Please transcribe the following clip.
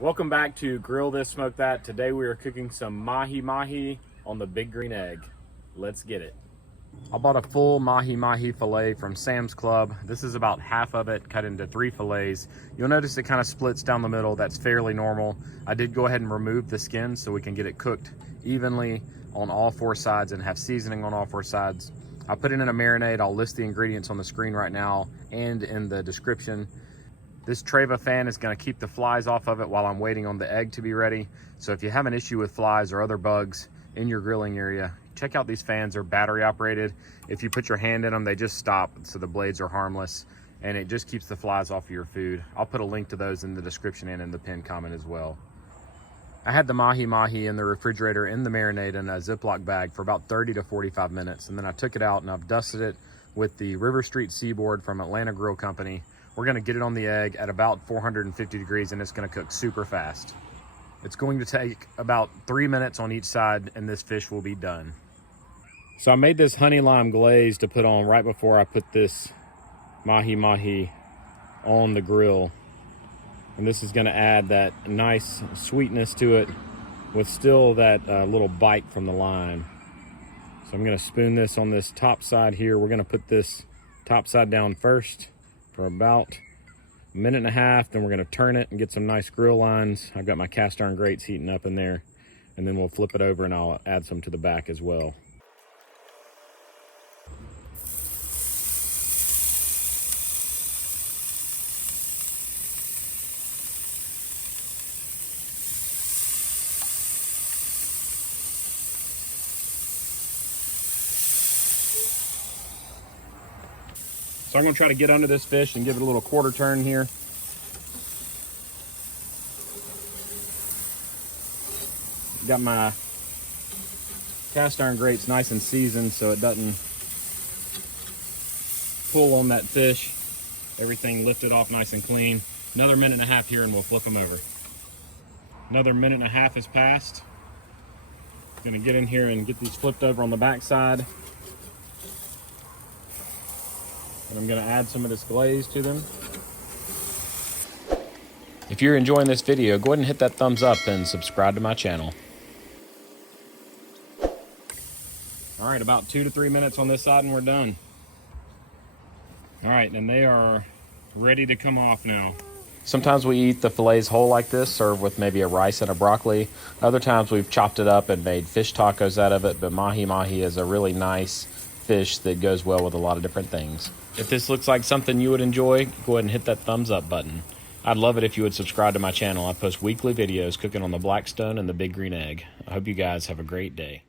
Welcome back to Grill This Smoke That. Today we are cooking some Mahi Mahi on the big green egg. Let's get it. I bought a full Mahi Mahi fillet from Sam's Club. This is about half of it cut into 3 fillets. You'll notice it kind of splits down the middle. That's fairly normal. I did go ahead and remove the skin so we can get it cooked evenly on all 4 sides and have seasoning on all 4 sides. I put it in a marinade. I'll list the ingredients on the screen right now and in the description. This Treva fan is going to keep the flies off of it while I'm waiting on the egg to be ready. So if you have an issue with flies or other bugs in your grilling area, check out these fans. They're battery operated. If you put your hand in them, they just stop, so the blades are harmless, and it just keeps the flies off of your food. I'll put a link to those in the description and in the pinned comment as well. I had the Mahi Mahi in the refrigerator in the marinade in a Ziploc bag for about 30 to 45 minutes, and then I took it out and I've dusted it with the River Street Seaboard from Atlanta Grill Company. We're gonna get it on the egg at about 450 degrees and it's gonna cook super fast. It's going to take about 3 minutes on each side and this fish will be done. So I made this honey lime glaze to put on right before I put this Mahi Mahi on the grill. And this is gonna add that nice sweetness to it with still that little bite from the lime. So I'm gonna spoon this on this top side here. We're gonna put this top side down first for about a minute and a half, then we're going to turn it and get some nice grill lines. I've got my cast iron grates heating up in there, and then we'll flip it over and I'll add some to the back as well. So I'm going to try to get under this fish and give it a little quarter turn here. Got my cast iron grates nice and seasoned so it doesn't pull on that fish. Everything lifted off nice and clean. Another minute and a half here and we'll flip them over. Another minute and a half has passed. Gonna get in here and get these flipped over on the back side. And I'm going to add some of this glaze to them. If you're enjoying this video, go ahead and hit that thumbs up and subscribe to my channel. All right, about 2 to 3 minutes on this side and we're done. All right, and they are ready to come off now. Sometimes we eat the fillets whole like this, served with maybe a rice and a broccoli. Other times we've chopped it up and made fish tacos out of it, but Mahi Mahi is a really nice fish that goes well with a lot of different things. If this looks like something you would enjoy, go ahead and hit that thumbs up button. I'd love it if you would subscribe to my channel. I post weekly videos cooking on the Blackstone and the big green egg. I hope you guys have a great day.